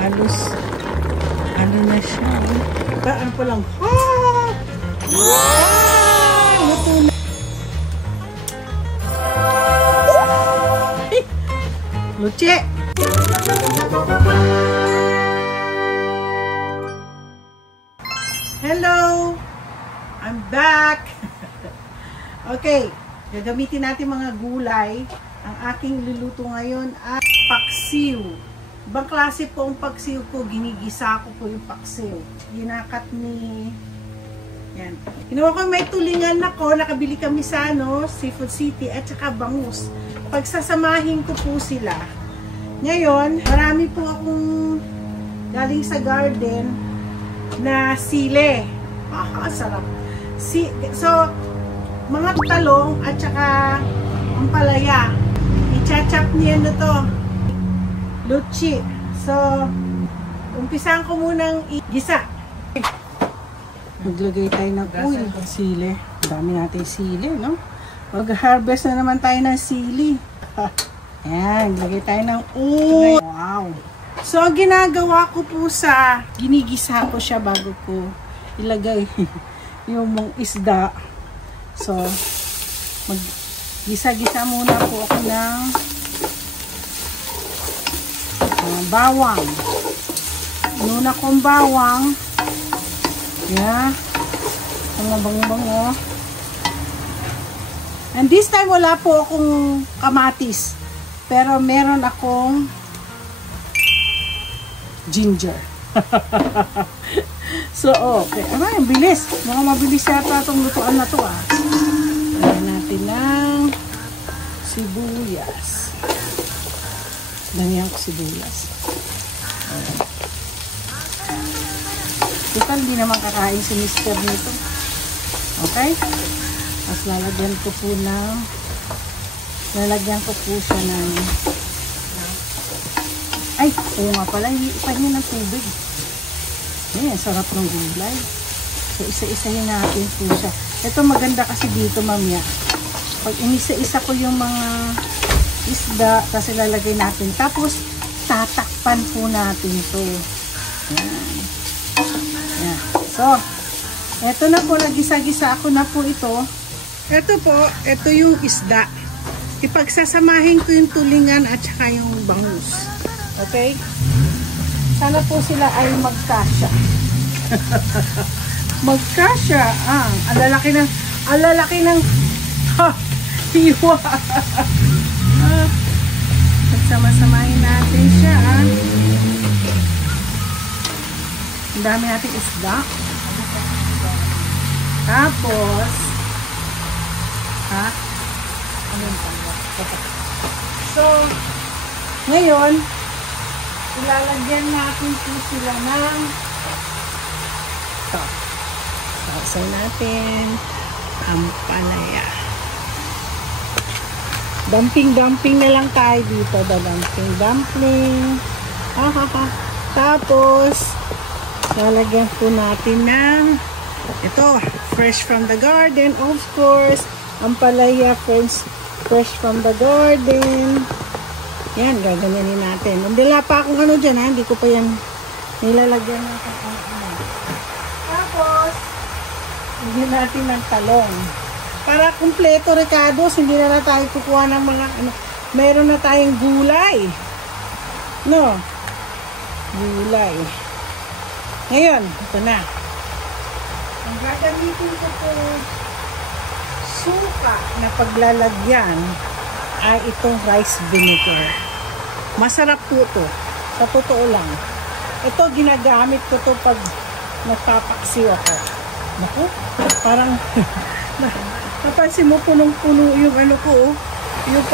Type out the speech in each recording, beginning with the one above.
Halos, ano na siya. Ano pa lang. Ah! Wow! Luto na. Luche! Hello! I'm back! Okay, gagamitin natin mga gulay. Ang aking luluto ngayon ay paksiw. Ibang klase po ang paksiw ko. Ginigisa ko po yung paksiw. Ginakat ni... Yan. Ginawa ko may tulingan ako. Nakabili kami sa Seafood City at saka bangus. Pagsasamahin ko po sila. Ngayon, marami po akong galing sa garden na sile. Sarap. So, mga talong at saka ampalaya. I-chop niya na to. Luchi. So, umpisahan ko munang i-gisa. Maglagay tayo ng oil. Sili. Dami natin sili, no? Mag-harvest na naman tayo ng sili. Ayan, lagay tayo ng oil. Wow! So, ang ginagawa ko po sa ginigisa ko siya bago ko ilagay yung mong isda. So, mag-gisa-gisa muna po ako ng bawang. Inuna kong bawang. Yeah. Ang mabango-bango. And this time, wala po akong kamatis. Pero meron akong ginger. So, okay. Ay, ang bilis. Mga mabilis yata itong lutuan na ito, ah. Lagyan natin ng sibuyas. Lagyan ko sibuyas. Total, di naman kakain si Mr. nito. Okay? Tapos lalagyan ko po siya ng ay, oo nga pala, ipan niya ng tubig. Ayan, sarap ng gulay. So, isa-isahin natin po siya. Ito maganda kasi dito, mamaya. Pag inisa-isa ko yung mga isda, kasi lalagay natin. Tapos, tatakpan po natin to. Ayan. Ayan. So, eto na po, nagisa-gisa ako na po ito. Ito po, ito yung isda. Ipagsasamahin ko yung tulingan at saka yung bangus. Okay? Sana po sila ay magkasya. Magkasya. Alalaki ng hiwa. Pagsama-samahin natin siya. Ang dami natin isda. Tapos so, ngayon, ilalagyan natin po sila ng ito. Sausaw natin ang palaya. Dumping na lang tayo dito. Dumpling. Tapos, lalagyan po natin ng ito, fresh from the garden, of course. Ang palaya, fresh from the garden. Yan, gaganyanin natin. Nandila pa akong dyan, ha? Hindi ko pa yan nilalagyan natin. Tapos, hindi natin ng talong. Para kumpleto, Ricardo, hindi na tayo kukuha ng mga, meron na tayong gulay. No? Gulay. Ngayon, ito na. Ang gagamitin ko po, suka na paglalagyan ay itong rice vinegar. Masarap po ito. Sa totoo lang. Ito, ginagamit ko ito pag nagpapaksiw ako. Naku, parang napansin mo punong-puno yung ko, yung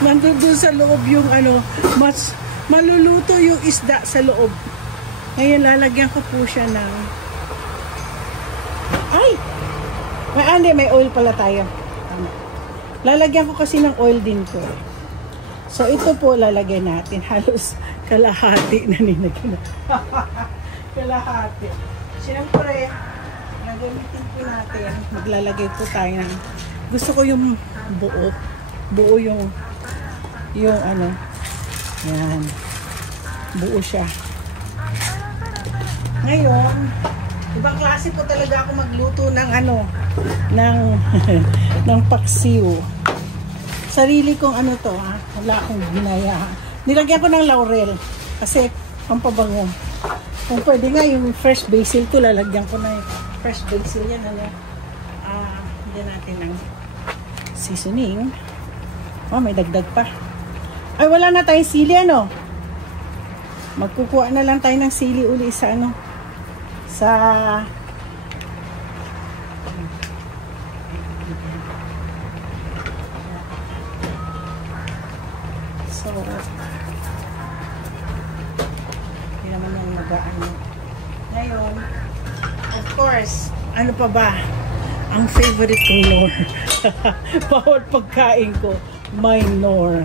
nandun sa loob yung mas maluluto yung isda sa loob. Ngayon, lalagyan ko po siya ng may oil pala tayo. Lalagyan ko kasi ng oil din ko. So, ito po lalagyan natin. Halos kalahati na nilagyan. Kalahati. Siyempre, gagamitin po natin. Maglalagay po tayo ng, gusto ko yung buo yung yan. Buo siya. Ngayon, ibang klase po talaga ako magluto ng ano, ng ng paksiw. Sarili kong ano to, ha? Wala akong ginaya. Nilagyan ko ng laurel kasi pampabango. Kung pwede nga yung fresh basil ko, lalagyan ko na yung fresh basil yan, ano. Hindi natin ng seasoning. Oh, may dagdag pa. Ay, wala na tayong sili, ano. Magkukuha na lang tayo ng sili uli sa ano, sa so hindi naman yung mag-ano. Ngayon, of course, ano pa ba ang favorite kong Knorr? Bawat pagkain ko may Knorr.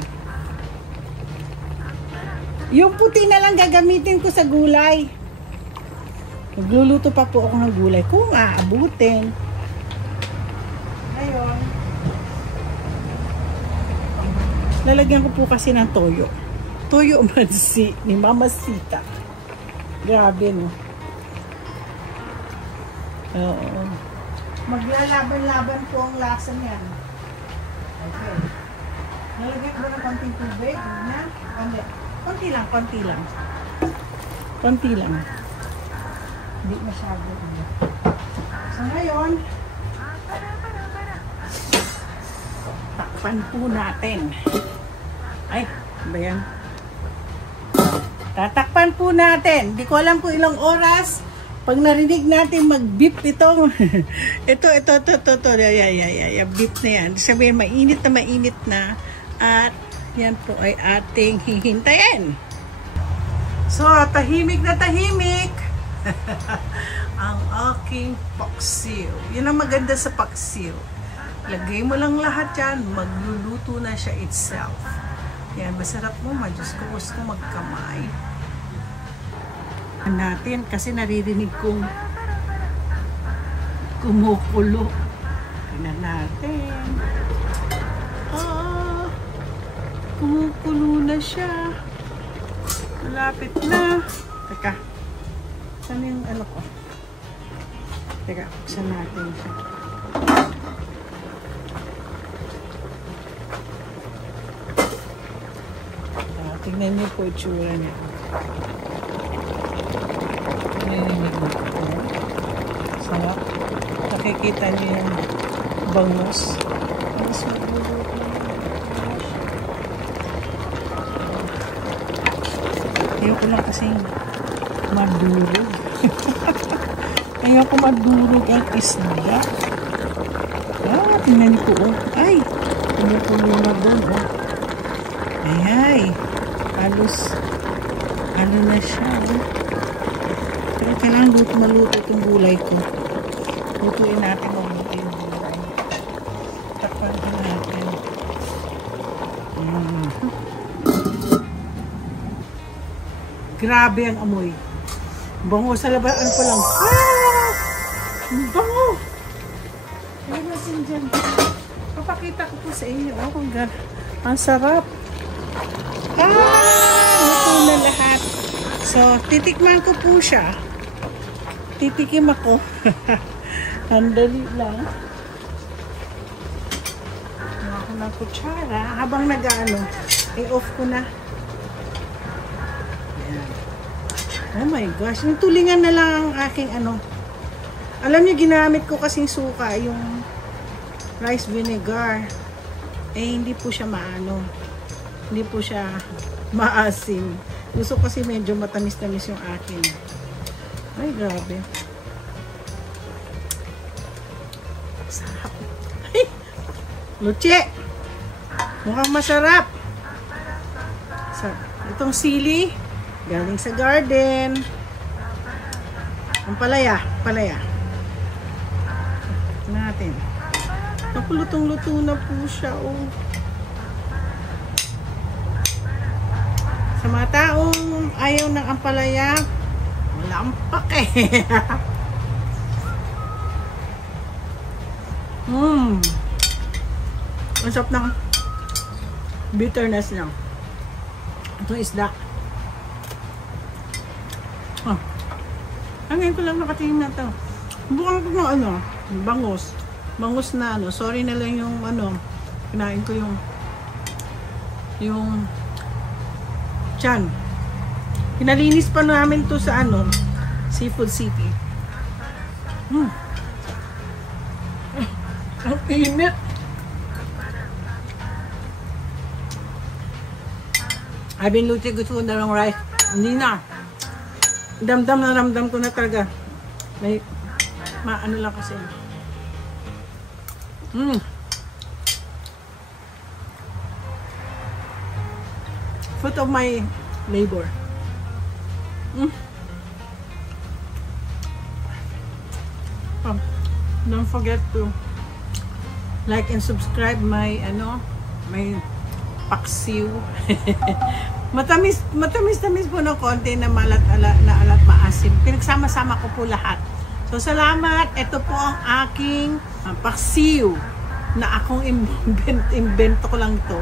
Yung puti na lang gagamitin ko sa gulay. Magluluto pa po ako ng gulay kung aabutin. Ngayon, lalagyan ko po kasi ng toyo. Toyo mansi ni Mama Sita. Grabe, no? Oo. Maglalaban-laban po ang lasa niyan. Okay. Nalagyan ko ng konting tubig. Na? Konti lang, konti lang. Konti lang. Hindi masyado. So ngayon, takpan po natin. Ay, ba yan? Tatakpan po natin. Hindi ko alam kung ilang oras. Pag narinig natin mag-beep itong ito, beep na yan. Sabihin, mainit na at yan po ay ating hihintayin. So, tahimik na tahimik ang aking paksiw. Yan ang maganda sa paksiw. Lagay mo lang lahat yan, magluluto na siya itself. Yan, masarap mo, Diyos ko, gusto magkamay. Natin, kasi naririnig kong kumukulo. Tingnan natin. Kumukulo na siya. Malapit na. Teka. Saan yung ano ko? Teka, buksan natin siya. Tingnan niyo po itsura niya. Narinig mo po. Sarap. Nakikita niyo yung bangus. Bangus magluluto. Ayoko lang kasi madurog. Ayoko madurog ang isda. Tingnan niyo po. Ay! Tumutulo na doon. Ay! Halos ano na siya. Pero kailangan maluto itong gulay ko. Lutuin natin maluto yung gulay. Takpan ko natin. Grabe ang amoy. Bango sa labaan pa lang. Bango! Ano natin dyan? Papakita ko po sa inyo. Ang sarap. Luto na lahat. So, titikman ko po siya. Titikim ako. Handali lang. Kuha ko ng kutsara. Habang nag-ano, i-off ko na. Oh my gosh, yung tulingan na lang ang aking ano. Alam niyo, ginamit ko kasing suka, yung rice vinegar. Eh, hindi po siya maano. Hindi po siya maasim. Gusto kasi medyo matamis-tamis yung akin. Ay, grabe. Sarap. Ay, luche! Mukhang masarap. Itong sili, galing sa garden. Ang palaya. Natin. Napulutong-luto na po siya. Oh. Sa mga taong ayaw ng ampalaya, wala ang pake. Ang sarap ng bitterness niya. Itong isda. Ah, ngayon ko lang nakatingin na ito. Bukan ko ng ano, bangus. Bangus na ano. Sorry na lang yung ano, kinain ko yung tiyan. Pinalinis pa namin to sa ano, Seafood City. Ang init. I've been looking gusto ko na ng rice. Hindi na. Ramdam ko na talaga. May maano lang kasi. Fruit of my labor. Don't forget to like and subscribe my my paksiw. Matamis po ng konti na alat maasim. Pinagsama-sama ko po lahat. So salamat. Ito po ang aking paksiw na akong invento ko lang to.